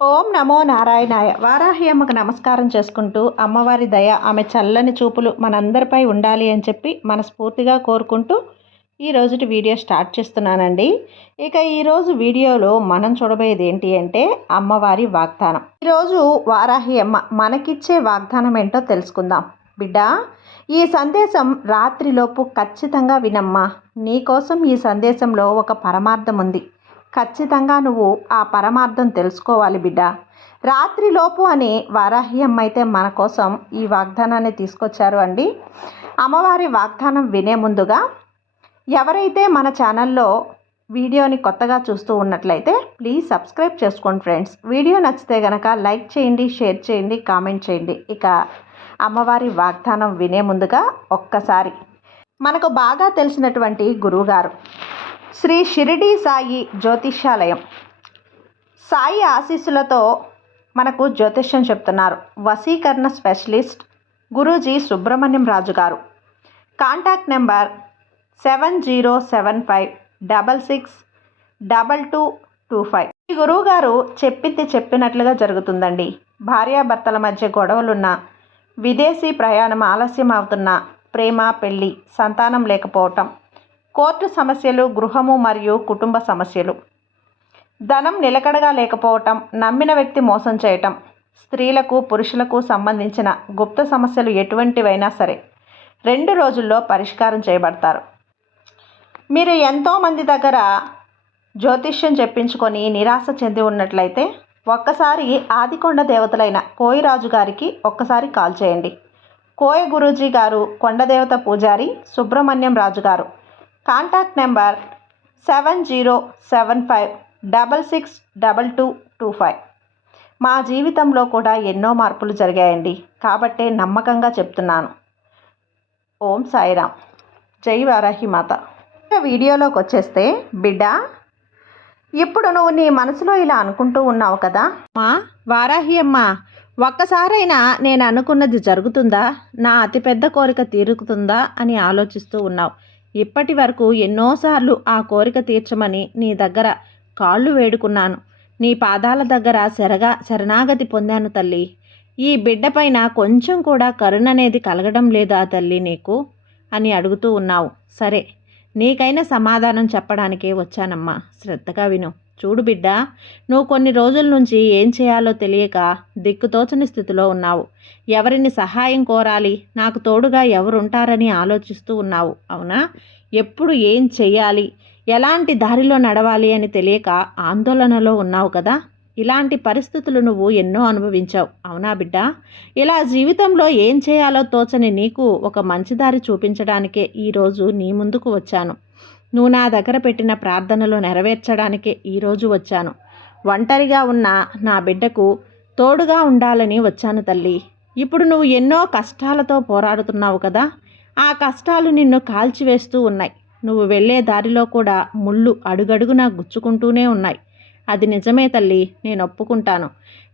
ఓం నమో నారాయణాయ. వారాహి అమ్మకు నమస్కారం చేసుకుంటూ అమ్మవారి దయ ఆమె చల్లని చూపులు మనందరిపై ఉండాలి అని చెప్పి మనస్ఫూర్తిగా కోరుకుంటూ ఈ రోజుటి వీడియో స్టార్ట్ చేస్తున్నానండి. ఇక ఈరోజు వీడియోలో మనం చూడబోయేది ఏంటి అంటే అమ్మవారి వాగ్దానం. ఈరోజు వారాహి అమ్మ మనకిచ్చే వాగ్దానం ఏంటో తెలుసుకుందాం. బిడ్డ ఈ సందేశం రాత్రిలోపు ఖచ్చితంగా వినమ్మా. నీకోసం ఈ సందేశంలో ఒక పరమార్థం ఉంది. ఖచ్చితంగా నువ్వు ఆ పరమార్థం తెలుసుకోవాలి బిడ్డ. రాత్రిలోపు అని వారాహ్యం అయితే మన కోసం ఈ వాగ్దానాన్ని తీసుకొచ్చారు అండి. అమ్మవారి వాగ్దానం వినే ముందుగా ఎవరైతే మన ఛానల్లో వీడియోని కొత్తగా చూస్తూ ఉన్నట్లయితే ప్లీజ్ సబ్స్క్రైబ్ చేసుకోండి ఫ్రెండ్స్. వీడియో నచ్చితే గనక లైక్ చేయండి షేర్ చేయండి కామెంట్ చేయండి. ఇక అమ్మవారి వాగ్దానం వినే ముందుగా ఒక్కసారి. మనకు బాగా తెలిసినటువంటి గురువుగారు శ్రీ షిరిడి సాయి జ్యోతిష్యాలయం. సాయి ఆశీస్సులతో మనకు జ్యోతిష్యం చెప్తున్నారు. వసీకరణ specialist Guruji Subrahmanyam Raju garu. Contact number seven zero seven five double six double two two five. ఈ గురువు గారు చెప్పింది చెప్పినట్లుగా జరుగుతుందండి. భార్యాభర్తల మధ్య గొడవలున్న విదేశీ ప్రయాణం ఆలస్యం అవుతున్న ప్రేమ పెళ్ళి సంతానం లేకపోవటం కోర్టు సమస్యలు గృహము మరియు కుటుంబ సమస్యలు. ధనం నిలకడగా లేకపోవటం నమ్మిన వ్యక్తి మోసం చేయటం స్త్రీలకు పురుషులకు సంబంధించిన గుప్త సమస్యలు ఎటువంటివైనా సరే రెండు రోజుల్లో పరిష్కారం చేయబడతారు. మీరు ఎంతోమంది దగ్గర జ్యోతిష్యం చెప్పించుకొని నిరాశ చెంది ఉన్నట్లయితే ఒక్కసారి ఆదికొండ దేవతలైన కోయిరాజు గారికి ఒక్కసారి కాల్ చేయండి. కోయ గురూజీ గారు కొండదేవత పూజారి Subrahmanyam Raju garu. Contact number seven zero seven five double six double two two five. మా జీవితంలో కూడా ఎన్నో మార్పులు జరిగాయండి. కాబట్టే నమ్మకంగా చెప్తున్నాను. ఓం సాయిరామ్ జై వారాహి మాత. ఇక వీడియోలోకి వచ్చేస్తే బిడ్డ ఇప్పుడు నువ్వు నీ మనసులో ఇలా అనుకుంటూ ఉన్నావు కదా? మా వారాహి అమ్మ ఒక్కసారైనా నేను అనుకున్నది జరుగుతుందా? నా అతిపెద్ద కోరిక తీరుతుందా? అని ఆలోచిస్తూ ఉన్నావు. ఇప్పటి వరకు ఎన్నోసార్లు ఆ కోరిక తీర్చమని నీ దగ్గర కాళ్ళు వేడుకున్నాను. నీ పాదాల దగ్గర శరగా శరణాగతి పొందాను తల్లి. ఈ బిడ్డపైన కొంచెం కూడా కరుణనేది కలగడం లేదా తల్లి నీకు? అని అడుగుతూ ఉన్నావు. సరే నీకైనా సమాధానం చెప్పడానికే వచ్చానమ్మా. శ్రద్ధగా విను. చూడు బిడ్డ నువ్వు కొన్ని రోజుల నుంచి ఏం చేయాలో తెలియక దిక్కుతోచని స్థితిలో ఉన్నావు. ఎవరిని సహాయం కోరాలి? నాకు తోడుగా ఎవరుంటారని ఆలోచిస్తూ ఉన్నావు అవునా? ఎప్పుడు ఏం చెయ్యాలి? ఎలాంటి దారిలో నడవాలి అని తెలియక ఆందోళనలో ఉన్నావు కదా? ఇలాంటి పరిస్థితులు నువ్వు ఎన్నో అనుభవించావు అవునా బిడ్డ? ఇలా జీవితంలో ఏం చేయాలో తోచని నీకు ఒక మంచి దారి చూపించడానికే ఈరోజు నీ ముందుకు వచ్చాను. నువ్వు నా దగ్గర పెట్టిన ప్రార్థనలు నెరవేర్చడానికే ఈరోజు వచ్చాను. ఒంటరిగా ఉన్న నా బిడ్డకు తోడుగా ఉండాలని వచ్చాను తల్లి. ఇప్పుడు నువ్వు ఎన్నో కష్టాలతో పోరాడుతున్నావు కదా? ఆ కష్టాలు నిన్ను కాల్చివేస్తూ ఉన్నాయి. నువ్వు వెళ్ళే దారిలో కూడా ముళ్ళు అడుగడుగునా గుచ్చుకుంటూనే ఉన్నాయి. అది నిజమే తల్లి నేను ఒప్పుకుంటాను.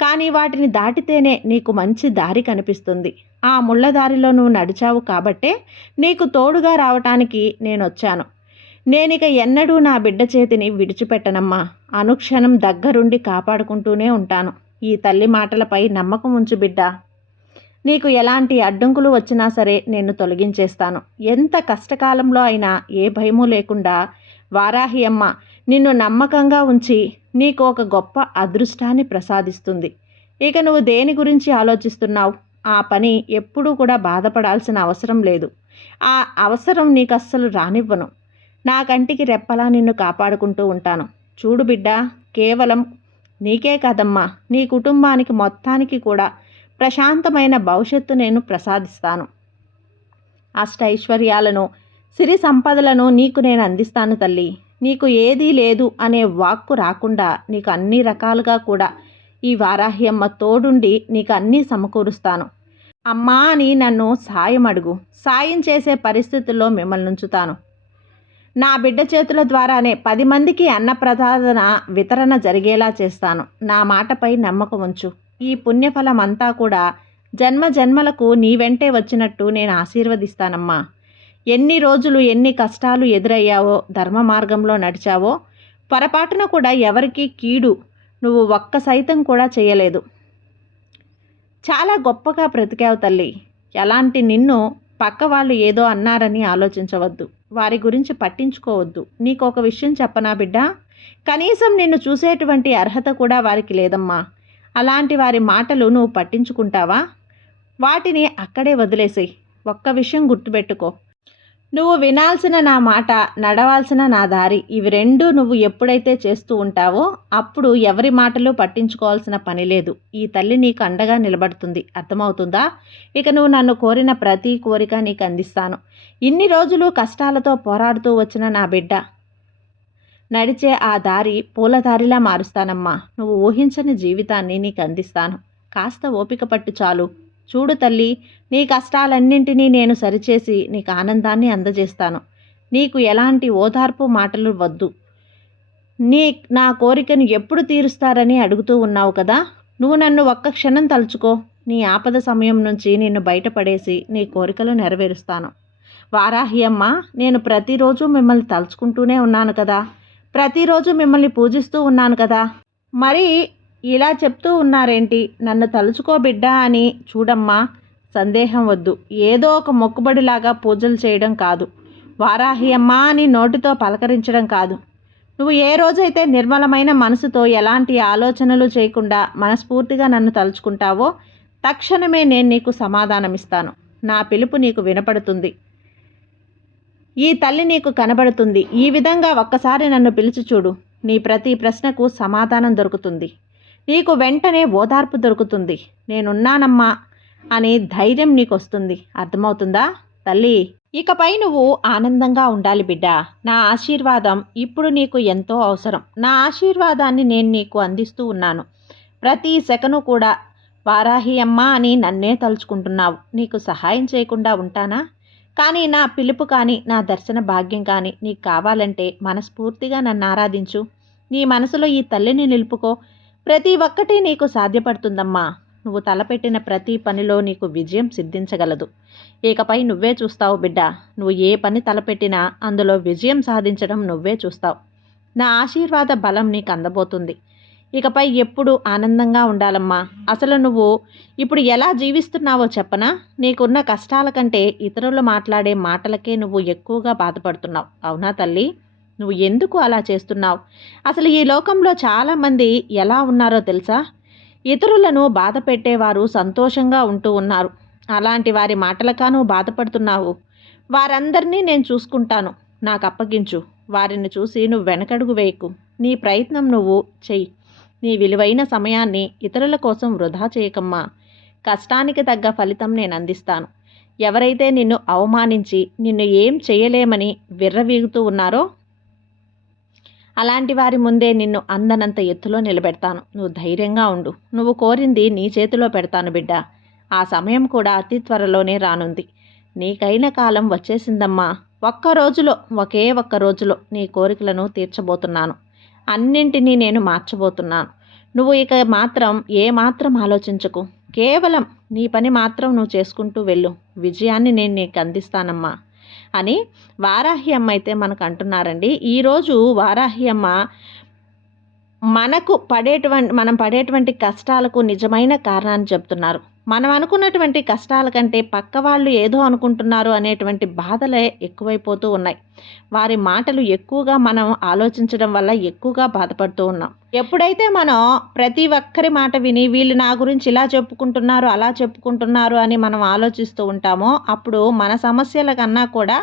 కానీ వాటిని దాటితేనే నీకు మంచి దారి కనిపిస్తుంది. ఆ ముళ్ళ దారిలో నువ్వు నడిచావు కాబట్టే నీకు తోడుగా రావటానికి నేను వచ్చాను. నేనిక ఎన్నడూ నా బిడ్డ చేతిని విడిచిపెట్టనమ్మా. అనుక్షణం దగ్గరుండి కాపాడుకుంటూనే ఉంటాను. ఈ తల్లి మాటలపై నమ్మకం ఉంచు బిడ్డ. నీకు ఎలాంటి అడ్డంకులు వచ్చినా సరే నేను తొలగించేస్తాను. ఎంత కష్టకాలంలో అయినా ఏ భయము లేకుండా వారాహి అమ్మ నిన్ను నమ్మకంగా ఉంచి నీకు ఒక గొప్ప అదృష్టాన్ని ప్రసాదిస్తుంది. ఇక నువ్వు దేని గురించి ఆలోచిస్తున్నావు? ఆ పని ఎప్పుడూ కూడా బాధపడాల్సిన అవసరం లేదు. ఆ అవసరం నీకు అస్సలు రానివ్వను. నా కంటికి రెప్పలా నిన్ను కాపాడుకుంటూ ఉంటాను. చూడు బిడ్డ కేవలం నీకే కదమ్మా. నీ కుటుంబానికి మొత్తానికి కూడా ప్రశాంతమైన భవిష్యత్తు నేను ప్రసాదిస్తాను. అష్టైశ్వర్యాలను సిరి సంపదలను నీకు నేను అందిస్తాను తల్లి. నీకు ఏదీ లేదు అనే వాక్కు రాకుండా నీకు అన్ని రకాలుగా కూడా ఈ వారాహ్యమ్మ తోడుండి నీకు అన్నీ సమకూరుస్తాను. అమ్మా అని నన్ను సాయం అడుగు సాయం చేసే పరిస్థితుల్లో మిమ్మల్ని ఉంచుతాను. నా బిడ్డ చేతుల ద్వారానే పది మందికి అన్నప్రసాదన వితరణ జరిగేలా చేస్తాను. నా మాటపై నమ్మకం ఉంచు. ఈ పుణ్యఫలం అంతా కూడా జన్మ జన్మలకు నీ వెంటే వచ్చినట్టు నేను ఆశీర్వదిస్తానమ్మా. ఎన్ని రోజులు ఎన్ని కష్టాలు ఎదురయ్యావో ధర్మ మార్గంలో నడిచావో పొరపాటున కూడా ఎవరికి కీడు నువ్వు ఒక్క సైతం కూడా చేయలేదు. చాలా గొప్పగా బ్రతికావు తల్లి. ఎలాంటి నిన్ను పక్క వాళ్ళు ఏదో అన్నారని ఆలోచించవద్దు. వారి గురించి పట్టించుకోవద్దు. నీకు ఒక విషయం చెప్పనా బిడ్డ? కనీసం నిన్ను చూసేటువంటి అర్హత కూడా వారికి లేదమ్మా. అలాంటి వారి మాటలు నువ్వు పట్టించుకుంటావా? వాటిని అక్కడే వదిలేసేయి. ఒక్క విషయం గుర్తుపెట్టుకో. నువ్వు వినాల్సిన నా మాట నడవాల్సిన నా దారి ఇవి రెండు నువ్వు ఎప్పుడైతే చేస్తూ ఉంటావో అప్పుడు ఎవరి మాటలు పట్టించుకోవాల్సిన పని లేదు. ఈ తల్లి నీకు అండగా నిలబడుతుంది. అర్థమవుతుందా? ఇక నువ్వు నన్ను కోరిన ప్రతి కోరిక నీకు అందిస్తాను. ఇన్ని రోజులు కష్టాలతో పోరాడుతూ వచ్చిన నా బిడ్డ. నడిచే ఆ దారి పూలదారిలా మారుస్తానమ్మా. నువ్వు ఊహించని జీవితాన్ని నీకు అందిస్తాను. కాస్త ఓపిక పట్టు చాలు. చూడు తల్లి నీ కష్టాలన్నింటినీ నేను సరిచేసి నీకు ఆనందాన్ని అందజేస్తాను. నీకు ఎలాంటి ఓదార్పు మాటలు వద్దు. నీ నా కోరికను ఎప్పుడు తీరుస్తారని అడుగుతూ ఉన్నావు కదా? నువ్వు నన్ను ఒక్క క్షణం తలుచుకో. నీ ఆపద సమయం నుంచి నిన్ను బయటపడేసి నీ కోరికలు నెరవేరుస్తాను. వారాహి అమ్మ నేను ప్రతిరోజు మిమ్మల్ని తలుచుకుంటూనే ఉన్నాను కదా. ప్రతిరోజు మిమ్మల్ని పూజిస్తూ ఉన్నాను కదా. మరి ఇలా చెప్తూ ఉన్నారేంటి? నన్ను తలుచుకో బిడ్డా అని చూడమ్మా. సందేహం వద్దు. ఏదో ఒక మొక్కుబడిలాగా పూజలు చేయడం కాదు. వారాహి అమ్మా అని నోటితో పలకరించడం కాదు. నువ్వు ఏ రోజైతే నిర్మలమైన మనసుతో ఎలాంటి ఆలోచనలు చేయకుండా మనస్ఫూర్తిగా నన్ను తలుచుకుంటావో తక్షణమే నేను నీకు సమాధానమిస్తాను. నా పిలుపు నీకు వినపడుతుంది. ఈ తల్లి నీకు కనబడుతుంది. ఈ విధంగా ఒక్కసారి నన్ను పిలిచి చూడు. నీ ప్రతి ప్రశ్నకు సమాధానం దొరుకుతుంది. నీకు వెంటనే ఓదార్పు దొరుకుతుంది. నేనున్నానమ్మా అని ధైర్యం నీకు వస్తుంది అర్థమవుతుందా? తల్లి. ఇకపై నువ్వు ఆనందంగా ఉండాలి బిడ్డ. నా ఆశీర్వాదం ఇప్పుడు నీకు ఎంతో అవసరం. నా ఆశీర్వాదాన్ని నేను నీకు అందిస్తూ ఉన్నాను. ప్రతి సెకను కూడా వారాహి అమ్మ అని నన్నే తలుచుకుంటున్నావు. నీకు సహాయం చేయకుండా ఉంటానా? కానీ నా పిలుపు కానీ నా దర్శన భాగ్యం కానీ నీకు కావాలంటే మనస్ఫూర్తిగా నన్ను ఆరాధించు. నీ మనసులో ఈ తల్లిని నిలుపుకో. ప్రతి ఒక్కటి నీకు సాధ్యపడుతుందమ్మా. నువ్వు తలపెట్టిన ప్రతి పనిలో నీకు విజయం సిద్ధించగలదు. ఇకపై నువ్వే చూస్తావు బిడ్డ. నువ్వు ఏ పని తలపెట్టినా అందులో విజయం సాధించడం నువ్వే చూస్తావు. నా ఆశీర్వాద బలం నీకు అందబోతుంది. ఇకపై ఎప్పుడు ఆనందంగా ఉండాలమ్మా. అసలు నువ్వు ఇప్పుడు ఎలా జీవిస్తున్నావో చెప్పనా? నీకున్న కష్టాల కంటే ఇతరులు మాట్లాడే మాటలకే నువ్వు ఎక్కువగా బాధపడుతున్నావు. అవునా తల్లి? నువ్వు ఎందుకు అలా చేస్తున్నావు? అసలు ఈ లోకంలో చాలామంది ఎలా ఉన్నారో తెలుసా? ఇతరులను బాధ పెట్టేవారు సంతోషంగా ఉంటూ ఉన్నారు. అలాంటి వారి మాటలకాను బాధపడుతున్నావు. వారందరినీ నేను చూసుకుంటాను. నాకు అప్పగించు. వారిని చూసి నువ్వు వెనకడుగు వేయకు. నీ ప్రయత్నం నువ్వు చెయ్యి. నీ విలువైన సమయాన్ని ఇతరుల కోసం వృధా చేయకమ్మా. కష్టానికి తగ్గ ఫలితం నేను అందిస్తాను. ఎవరైతే నిన్ను అవమానించి నిన్ను ఏం చేయలేమని విర్రవీగుతూ ఉన్నారో అలాంటి వారి ముందే నిన్ను అందనంత ఎత్తులో నిలబెడతాను. నువ్వు ధైర్యంగా ఉండు. నువ్వు కోరింది నీ చేతిలో పెడతాను బిడ్డ. ఆ సమయం కూడా అతి త్వరలోనే రానుంది. నీకైన కాలం వచ్చేసిందమ్మా. ఒక్క రోజులో ఒకే ఒక్క రోజులో నీ కోరికలను తీర్చబోతున్నాను. అన్నింటినీ నేను మార్చబోతున్నాను. నువ్వు ఇక మాత్రం ఏ మాత్రం ఆలోచించకు. కేవలం నీ పని మాత్రం నువ్వు చేసుకుంటూ వెళ్ళు. విజయాన్ని నేను నీకు అందిస్తానమ్మా. అని వారాహి అమ్మ అయితే మనకు అంటున్నారండి. ఈరోజు వారాహి అమ్మ మనకు పడేటువంటి మనం పడేటువంటి కష్టాలకు నిజమైన కారణాన్ని చెప్తున్నారు. మనం అనుకున్నటువంటి కష్టాల కంటే పక్క వాళ్ళు ఏదో అనుకుంటున్నారు అనేటువంటి బాధలే ఎక్కువైపోతూ ఉన్నాయి. వారి మాటలు ఎక్కువగా మనం ఆలోచించడం వల్ల ఎక్కువగా బాధపడుతూ ఉన్నాం. ఎప్పుడైతే మనం ప్రతి ఒక్కరి మాట విని వీళ్ళు నా గురించి ఇలా చెప్పుకుంటున్నారు అలా చెప్పుకుంటున్నారు అని మనం ఆలోచిస్తూ ఉంటామో అప్పుడు మన సమస్యల కన్నా కూడా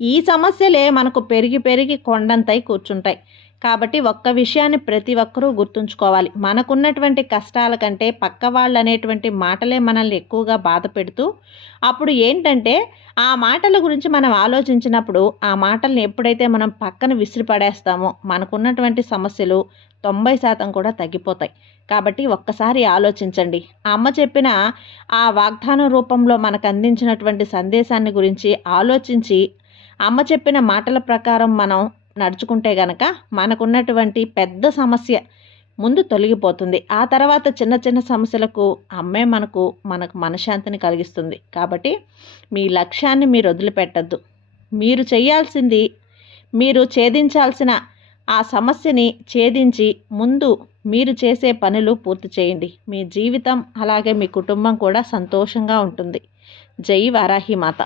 ఈ సమస్యలే మనకు పెరిగి పెరిగి కొండంతై కూర్చుంటాయి. కాబట్టి ఒక్క విషయాన్ని ప్రతి ఒక్కరూ గుర్తుంచుకోవాలి. మనకున్నటువంటి కష్టాల కంటే పక్క వాళ్ళు అనేటువంటి మాటలే మనల్ని ఎక్కువగా బాధ పెడుతూ అప్పుడు ఏంటంటే ఆ మాటల గురించి మనం ఆలోచించినప్పుడు ఆ మాటల్ని ఎప్పుడైతే మనం పక్కన విసిరిపడేస్తామో మనకున్నటువంటి సమస్యలు తొంభై శాతం కూడా తగ్గిపోతాయి. కాబట్టి ఒక్కసారి ఆలోచించండి. అమ్మ చెప్పిన ఆ వాగ్దానం రూపంలో మనకు అందించినటువంటి సందేశాన్ని గురించి ఆలోచించి అమ్మ చెప్పిన మాటల ప్రకారం మనం నడుచుకుంటే గనక మనకున్నటువంటి పెద్ద సమస్య ముందు తొలగిపోతుంది. ఆ తర్వాత చిన్న చిన్న సమస్యలకు అమ్మే మనకు మనకు మనశ్శాంతిని కలిగిస్తుంది. కాబట్టి మీ లక్ష్యాన్ని మీరు వదిలిపెట్టద్దు. మీరు చేయాల్సింది మీరు ఛేదించాల్సిన ఆ సమస్యని ఛేదించి ముందు మీరు చేసే పనులు పూర్తి చేయండి. మీ జీవితం అలాగే మీ కుటుంబం కూడా సంతోషంగా ఉంటుంది. జై వారాహి మాత.